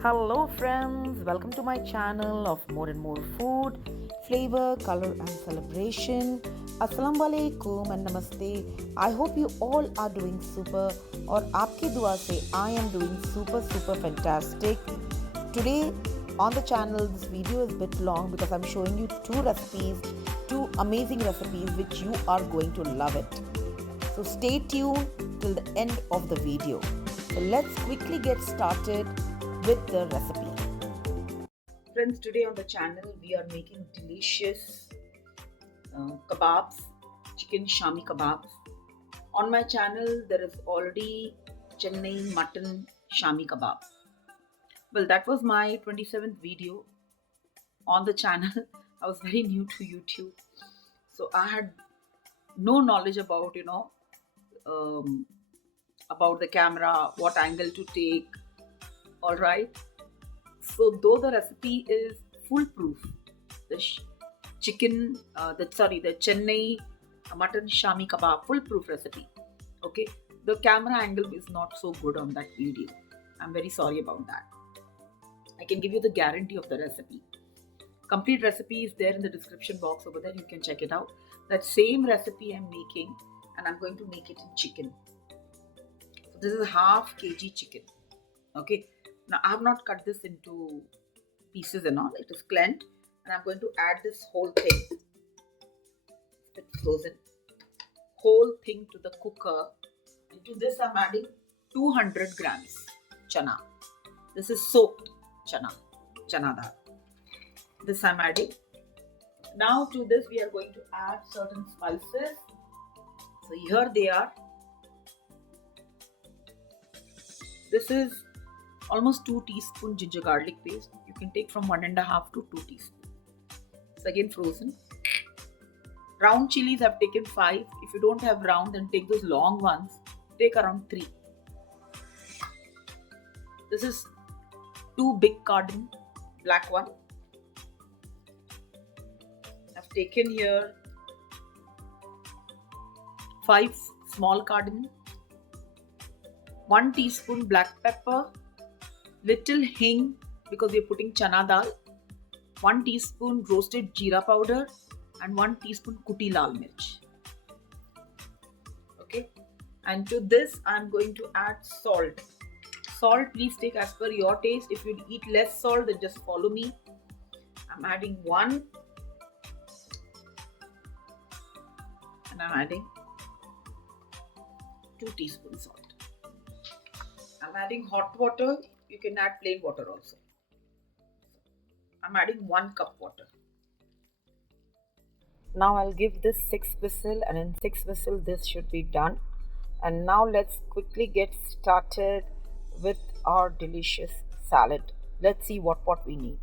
Hello friends, welcome to my channel of more and more food, flavor, color and celebration. Assalamu alaikum and namaste. I hope you all are doing super or aapki dua se I am doing super fantastic. Today on the channel this video is a bit long because I'm showing you two amazing recipes which you are going to love it. So stay tuned till the end of the video. So let's quickly get started with the recipe. Friends, today on the channel we are making delicious kebabs, chicken Shami Kebabs. On my channel there is already Chennai mutton Shami Kebab. Well, that was my 27th video on the channel. I was very new to YouTube, so I had no knowledge about about the camera, what angle to take. All right. So though the recipe is foolproof, the the Chennai mutton Shami Kebab foolproof recipe. Okay, the camera angle is not so good on that video. I'm very sorry about that. I can give you the guarantee of the recipe. Complete recipe is there in the description box over there. You can check it out. That same recipe I'm making, and I'm going to make it in chicken. So this is half kg chicken. Okay. Now I have not cut this into pieces and all. It is cleaned, and I'm going to add this whole thing. It's frozen. Whole thing to the cooker. Into this I'm adding 200 grams chana. This is soaked chana dal. This I'm adding. Now to this we are going to add certain spices. So here they are. This is almost 2 teaspoons ginger garlic paste. You can take from 1.5 to 2 teaspoons. It's again frozen. Round chilies I've taken 5. If you don't have round, then take those long ones. Take around 3. This is 2 big cardamom, black one. I've taken here 5 small cardamom, 1 teaspoon black pepper, little hing because we're putting chana dal, 1 teaspoon roasted jeera powder and 1 teaspoon kutti lal mirch. Okay, and to this I'm going to add salt. Salt please take as per your taste. If you eat less salt then just follow me. I'm adding 1 and I'm adding 2 teaspoons salt. I'm adding hot water. You can add plain water also. I'm adding 1 cup water. Now I'll give this 6 whistle, and in 6 whistle this should be done. And now let's quickly get started with our delicious salad. Let's see what we need.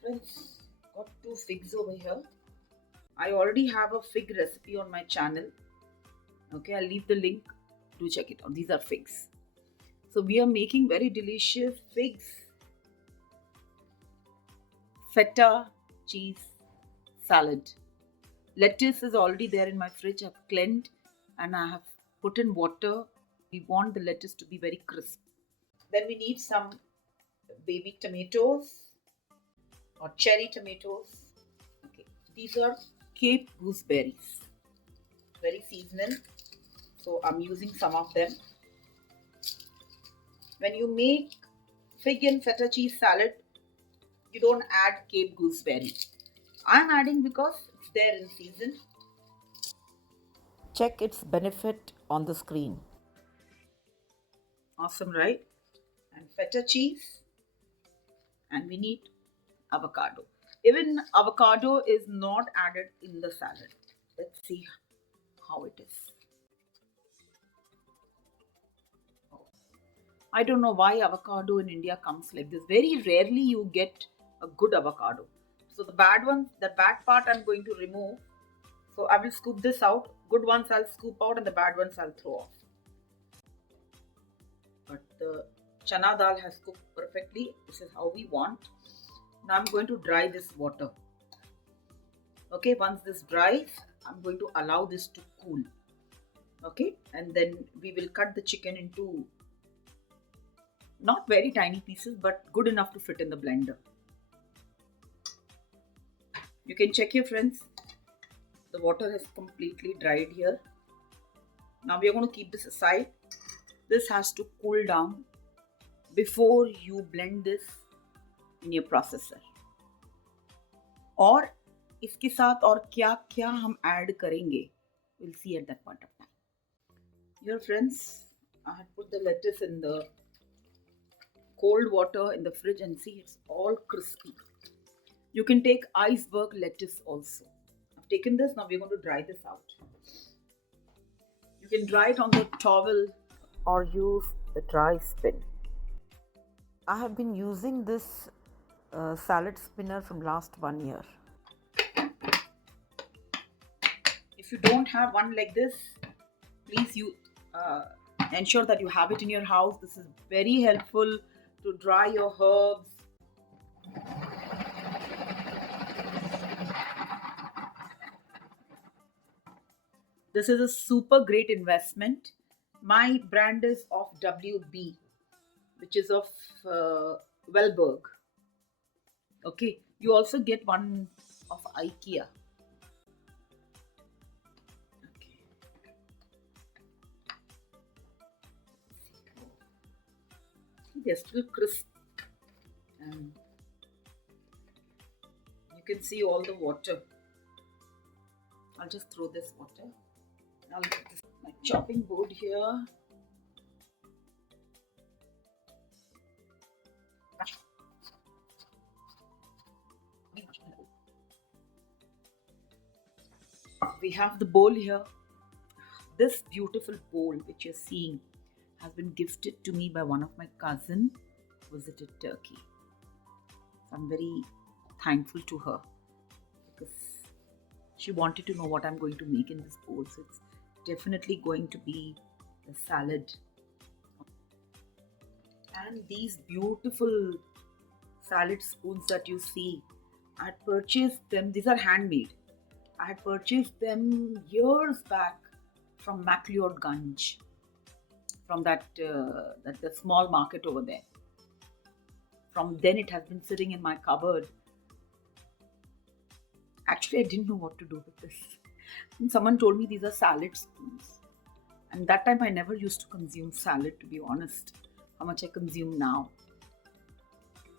Friends, got 2 figs over here. I already have a fig recipe on my channel. Okay, I'll leave the link. Do check it out. These are figs. So we are making very delicious figs Feta Cheese Salad. Lettuce is already there in my fridge. I've cleaned and I have put in water. We want the lettuce to be very crisp. Then we need some baby tomatoes or cherry tomatoes. Okay, these are Cape gooseberries. Very seasonal. So I'm using some of them. When you make fig and feta cheese salad, you don't add Cape gooseberry. I'm adding because it's there in season. Check its benefit on the screen. Awesome, right? And feta cheese. And we need avocado. Even avocado is not added in the salad. Let's see how it is. I don't know why avocado in India comes like this. Very rarely you get a good avocado. So the bad part I'm going to remove. So I will scoop this out. Good ones I'll scoop out and the bad ones I'll throw off. But the chana dal has cooked perfectly. This is how we want. Now I'm going to dry this water. Okay, once this dries, I'm going to allow this to cool. Okay, and then we will cut the chicken into Not very tiny pieces, but good enough to fit in the blender. You can check here, friends. The water has completely dried here. Now we are going to keep this aside. This has to cool down before you blend this in your processor. और इसके साथ और क्या क्या हम add करेंगे, we'll see at that point of time. Here, friends, I had put the lettuce in the cold water in the fridge and see it's all crispy. You can take iceberg lettuce also. I've taken this, now we're going to dry this out. You can dry it on the towel or use the dry spin. I have been using this salad spinner from last 1 year. If you don't have one like this, please ensure that you have it in your house. This is very helpful to dry your herbs. This is a super great investment. My brand is of WB, which is of Wellberg. Okay, you also get one of IKEA. Okay. They're still crisp. And you can see all the water. I'll just throw this water. I'll put my chopping board here. We have the bowl here. This beautiful bowl which you're seeing has been gifted to me by one of my cousins who visited Turkey. So I'm very thankful to her because she wanted to know what I'm going to make in this bowl. So it's definitely going to be a salad. And these beautiful salad spoons that you see, I had purchased them. These are handmade. I had purchased them years back from McLeodganj, from that the small market over there. From then it has been sitting in my cupboard. Actually, I didn't know what to do with this. And someone told me these are salad spoons. And that time I never used to consume salad, to be honest. How much I consume now.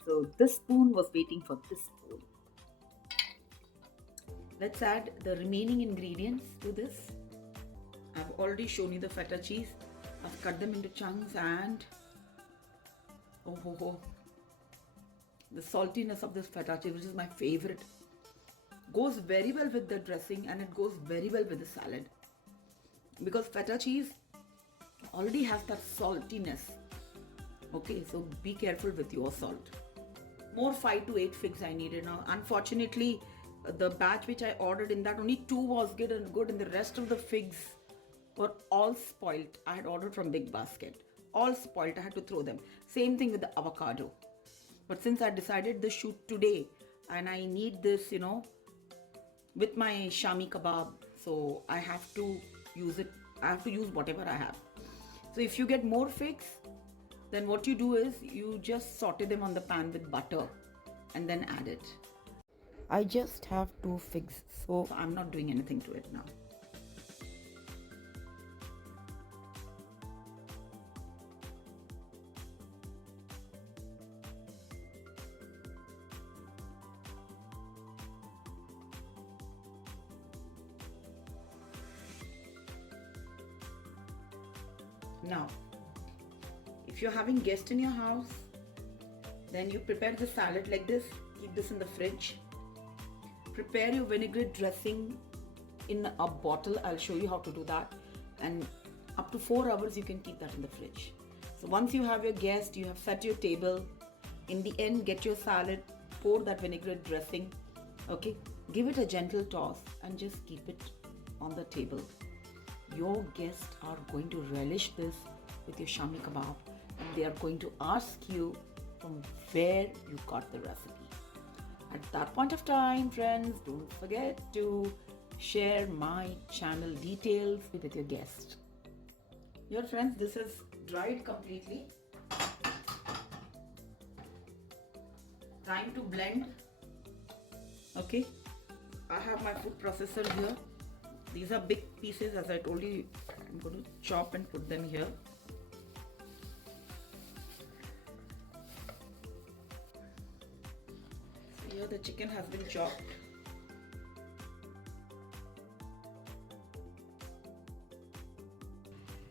So this spoon was waiting for this spoon. Let's add the remaining ingredients to this. I've already shown you the feta cheese. I've cut them into chunks and the saltiness of this feta cheese, which is my favorite, goes very well with the dressing and it goes very well with the salad. Because feta cheese already has that saltiness. Okay, so be careful with your salt. More 5 to 8 figs I needed now. Unfortunately, the batch which I ordered, in that only 2 was good and the rest of the figs were all spoiled. I had ordered from Big Basket. All spoiled, I had to throw them. Same thing with the avocado. But since I decided the shoot today and I need this, with my Shami Kebab, so I have to use it. I have to use whatever I have. So if you get more figs, then what you do is you just saute them on the pan with butter and then add it. I just have 2 figs, so I'm not doing anything to it now. Now, if you're having guests in your house, then you prepare the salad like this. Keep this in the fridge. Prepare your vinaigrette dressing in a bottle. I'll show you how to do that. And up to 4 hours you can keep that in the fridge. So once you have your guest, you have set your table. In the end, get your salad, pour that vinaigrette dressing. Okay, give it a gentle toss and just keep it on the table. Your guests are going to relish this with your Shami Kebab and they are going to ask you from where you got the recipe. At that point of time, friends, don't forget to share my channel details with your guest. Your friends, this is dried completely. time to blend. Okay, I have my food processor here. These are big pieces, as I told you. I'm going to chop and put them here. So here the chicken has been chopped.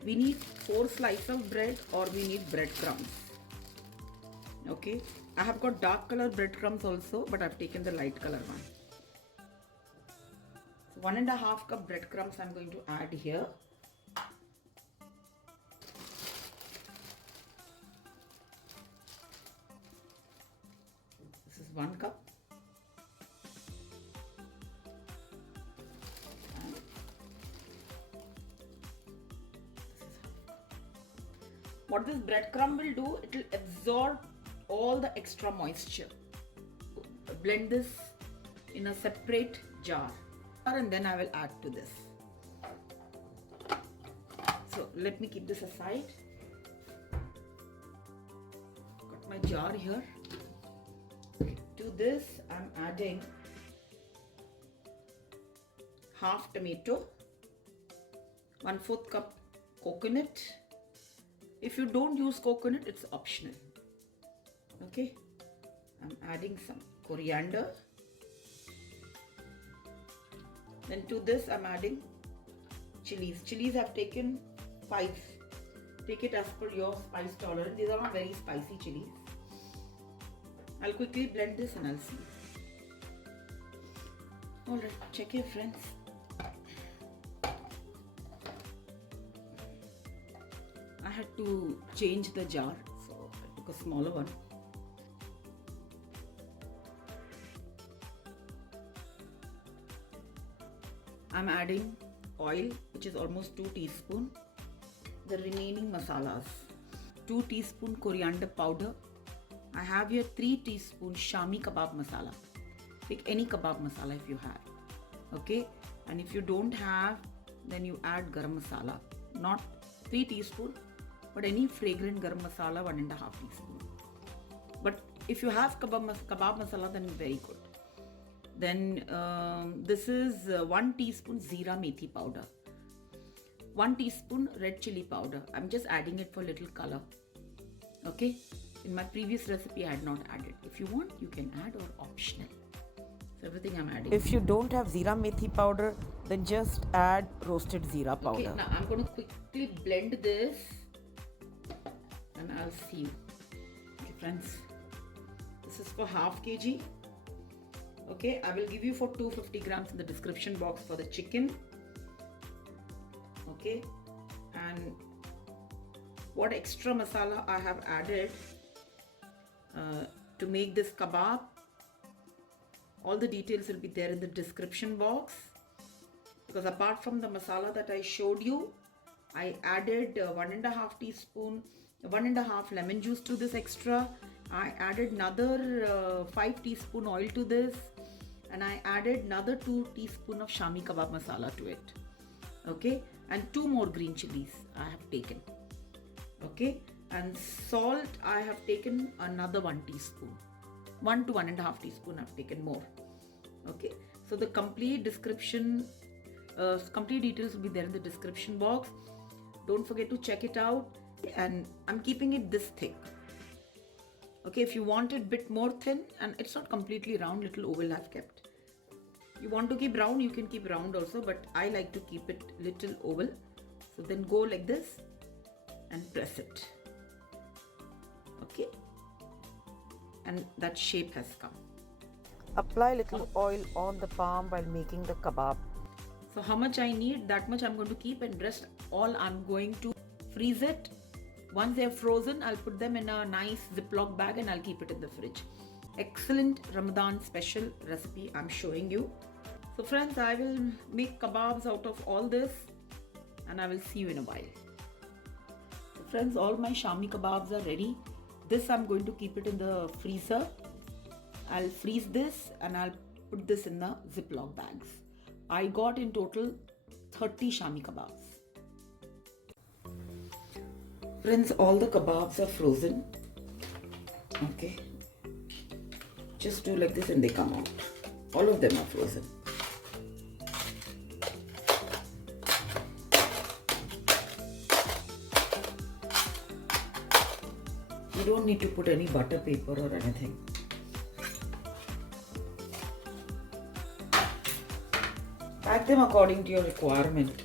We need 4 slices of bread, or we need breadcrumbs. Okay, I have got dark color breadcrumbs also, but I've taken the light color one. So 1.5 cup breadcrumbs I'm going to add here. This is 1 cup. What this breadcrumb will do, it will absorb all the extra moisture. Blend this in a separate jar, and then I will add to this. So let me keep this aside. Got my jar here. To this I'm adding half tomato, 1/4 cup coconut. If you don't use coconut, it's optional. Okay, I'm adding some coriander. Then to this I'm adding chilies. Chilies I've taken 5. Take it as per your spice tolerance. These are not very spicy chilies. I'll quickly blend this and I'll see. Alright, check here friends. I had to change the jar, so I took a smaller one. I'm adding oil, which is almost 2 teaspoons. The remaining masalas. 2 teaspoon coriander powder. I have here 3 teaspoons Shami Kebab masala. Pick any kebab masala if you have. Okay, and if you don't have, then you add garam masala. Not 3 teaspoons, but any fragrant garam masala, 1.5 teaspoon. But if you have kebab masala, then very good. Then this is 1 teaspoon Zeera methi powder, 1 teaspoon red chili powder. I'm just adding it for little color. Okay, in my previous recipe I had not added. If you want, you can add, or optional. So everything I'm adding. If you don't have Zeera methi powder, then just add roasted Zeera powder. Okay, now I'm going to quickly blend this and I'll see you. Okay friends, this is for half kg. Okay, I will give you for 250 grams in the description box for the chicken. Okay, and what extra masala I have added to make this kebab, all the details will be there in the description box. Because apart from the masala that I showed you, I added 1.5 teaspoon, 1.5 lemon juice to this extra. I added another 5 teaspoon oil to this, and I added another 2 teaspoon of Shami Kebab masala to it. Okay, and 2 more green chilies I have taken. Okay, and salt I have taken another 1 teaspoon. 1 to 1.5 teaspoon I've taken more. Okay, so the complete description, complete details will be there in the description box. Don't forget to check it out. And I'm keeping it this thick. Okay, if you want it a bit more thin, and it's not completely round, little oval I've kept. You want to keep round, you can keep round also, but I like to keep it little oval. So then go like this and press it. Okay, and that shape has come. Apply little oil on the palm while making the kebab. So how much I need, that much I'm going to keep, and rest all I'm going to freeze it. Once they're frozen, I'll put them in a nice Ziploc bag and I'll keep it in the fridge. Excellent Ramadan special recipe I'm showing you. So friends, I will make kebabs out of all this and I will see you in a while. So friends, all my Shami kebabs are ready. This I'm going to keep it in the freezer. I'll freeze this and I'll put this in the Ziploc bags. I got in total 30 Shami kebabs. Friends, all the kebabs are frozen. Okay. just do like this and they come out. All of them are frozen. You don't need to put any butter paper or anything. Pack them according to your requirement.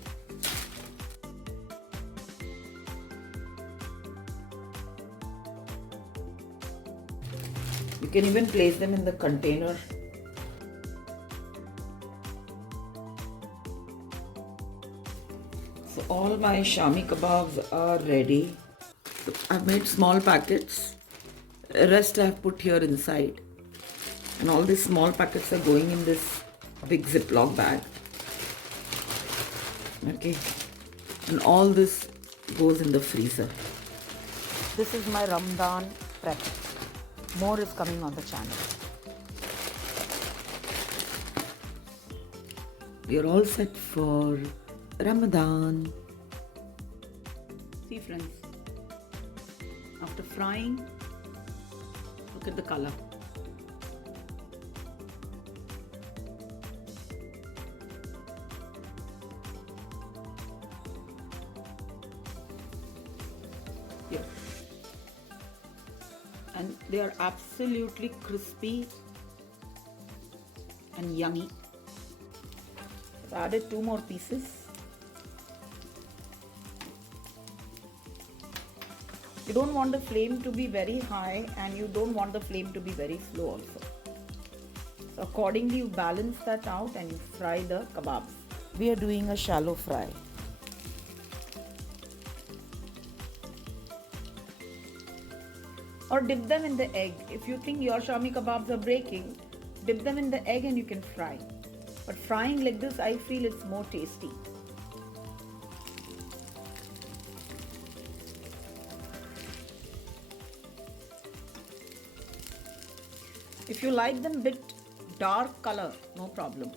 You can even place them in the container. So all my Shami kebabs are ready. So I've made small packets. The rest I've put here inside. And all these small packets are going in this big Ziploc bag. Okay. And all this goes in the freezer. This is my Ramadan Prep. More is coming on the channel. We are all set for Ramadan. See friends, after frying, look at the color. Here. And they are absolutely crispy and yummy. I've added 2 more pieces. You don't want the flame to be very high and you don't want the flame to be very slow also. So accordingly you balance that out and you fry the kebabs. We are doing a shallow fry. Or dip them in the egg. If you think your Shami kebabs are breaking, dip them in the egg and you can fry. But frying like this, I feel it's more tasty. If you like them bit dark color, no problem.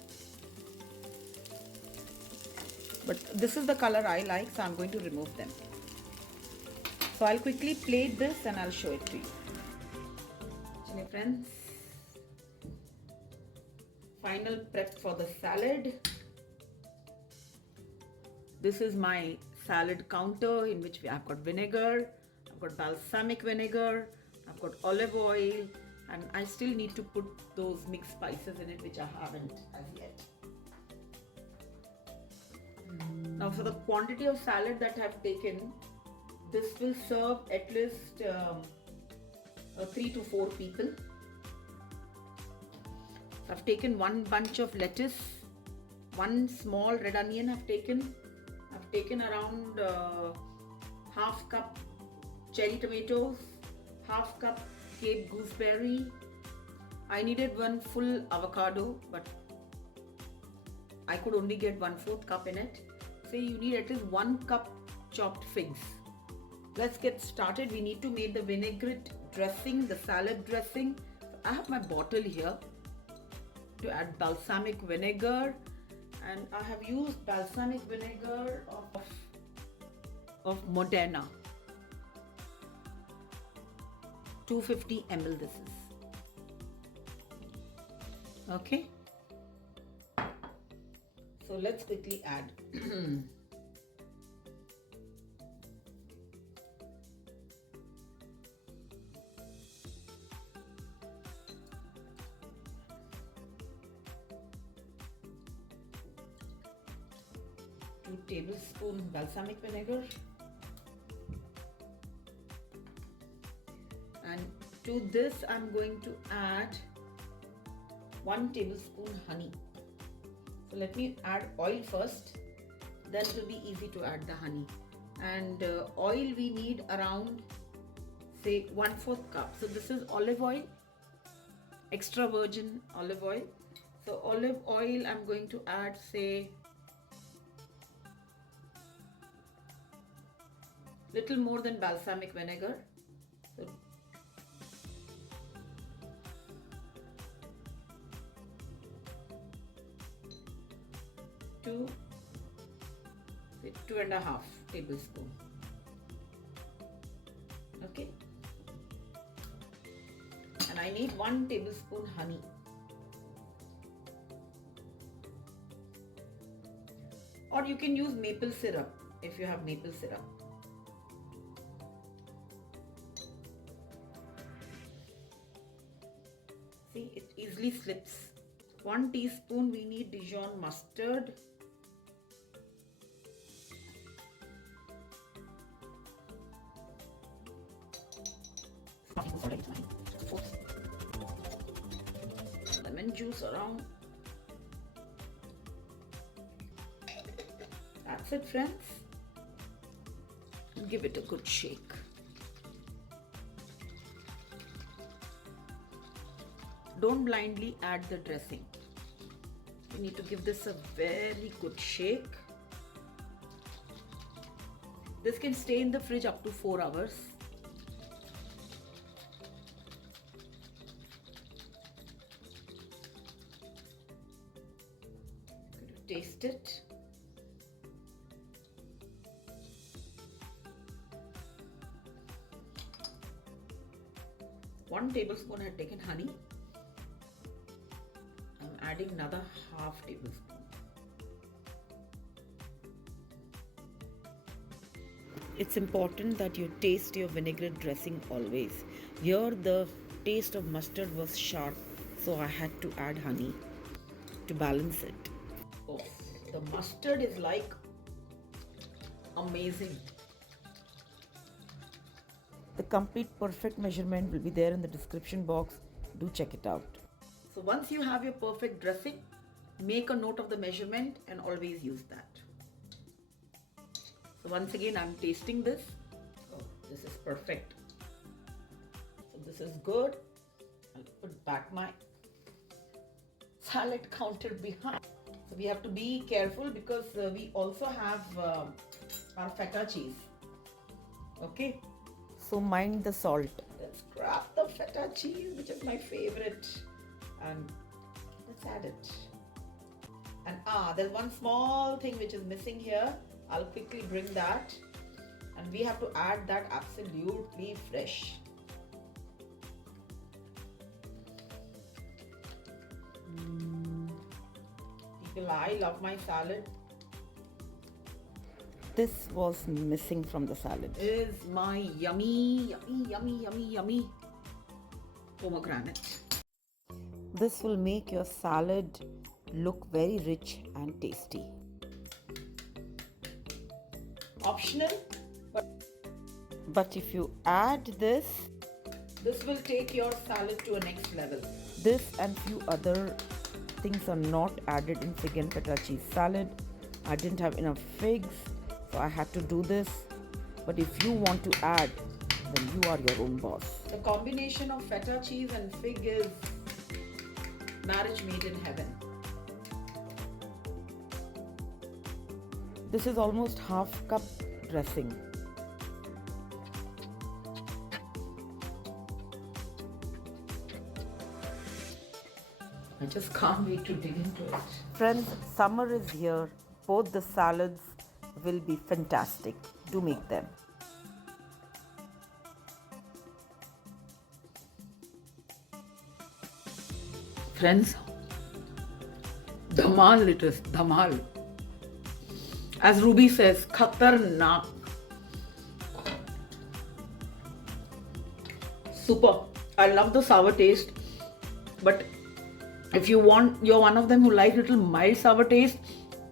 But this is the color I like, so I'm going to remove them. So I'll quickly plate this and I'll show it to you. Okay friends, final prep for the salad. This is my salad counter in which I've got vinegar, I've got balsamic vinegar, I've got olive oil, and I still need to put those mixed spices in it which I haven't as yet. Now for the quantity of salad that I've taken, this will serve at least 3 to 4 people. I've taken 1 bunch of lettuce, 1 small red onion I've taken around half cup cherry tomatoes, half cup Cape gooseberry. I needed 1 full avocado, but I could only get 1/4 cup in it. So you need at least 1 cup chopped figs. Let's get started. We need to make the vinaigrette dressing, the salad dressing. I have my bottle here to add balsamic vinegar, and I have used balsamic vinegar of Modena. 250 ml this is. Okay. So let's quickly add 2 tablespoons balsamic vinegar, and to this I'm going to add 1 tablespoon honey. So let me add oil first, then it will be easy to add the honey. And oil we need around say 1/4 cup. So this is olive oil, extra virgin olive oil. So olive oil I'm going to add say little more than balsamic vinegar. So 2.5 tablespoon. Okay, and I I need 1 tablespoon honey. Or you can use maple syrup if you have maple syrup. See, it easily slips. 1 teaspoon we need Dijon mustard. Lemon juice around. That's it, friends. Give it a good shake. Don't blindly add the dressing. You need to give this a very good shake. This can stay in the fridge up to 4 hours. Taste it. One tablespoon I had taken honey. I'm adding another half tablespoon. It's important that you taste your vinaigrette dressing always. Here the taste of mustard was sharp, so I had to add honey to balance it. Oh, the mustard is like amazing. The complete perfect measurement will be there in the description box. Do check it out. So once you have your perfect dressing, make a note of the measurement and always use that. So once again, I'm tasting this. Oh, this is perfect. So this is good. I'll put back my salad counter behind. So we have to be careful because we also have our feta cheese. Okay. So mind the salt. Let's grab the feta cheese, which is my favorite, and let's add it. And there's one small thing which is missing here. I'll quickly bring that, and we have to add that absolutely fresh. People, I love my salad. This was missing from the salad. Is my yummy pomegranate. This will make your salad look very rich and tasty. Optional, But if you add this will take your salad to a next level. This and few other things are not added in fig and feta cheese salad. I didn't have enough figs, so I had to do this. But if you want to add, then you are your own boss. The combination of feta cheese and fig is marriage made in heaven. This is almost half cup dressing. I just can't wait to dig into it. Friends, summer is here. Both the salads will be fantastic. Do make them. Friends, dhamal it is, dhamal. As Ruby says, khatarnak. Super. I love the sour taste, but if you're one of them who like little mild sour taste,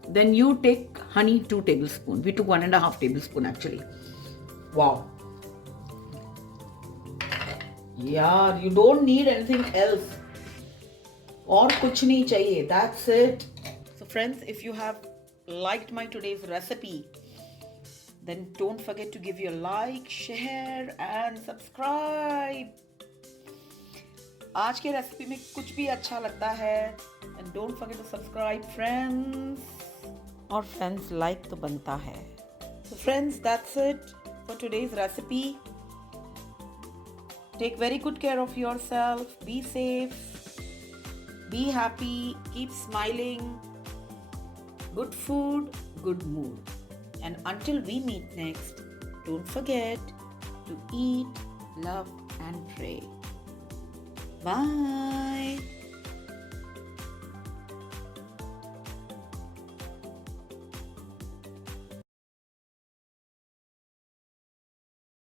then you take honey 2 tablespoons. We took 1.5 tablespoon actually. Wow. Yeah, you don't need anything else. Or kuch nahi chahiye. That's it. So friends, if you have liked my today's recipe, then don't forget to give your like, share and subscribe. आज के recipe में कुछ भी अच्छा लगता है, and don't forget to subscribe, friends. और friends, like तो बनता है. So friends, that's it for today's recipe. Take very good care of yourself. Be safe. Be happy. Keep smiling. Good food, good mood. And until we meet next, don't forget to eat, love and pray. Bye.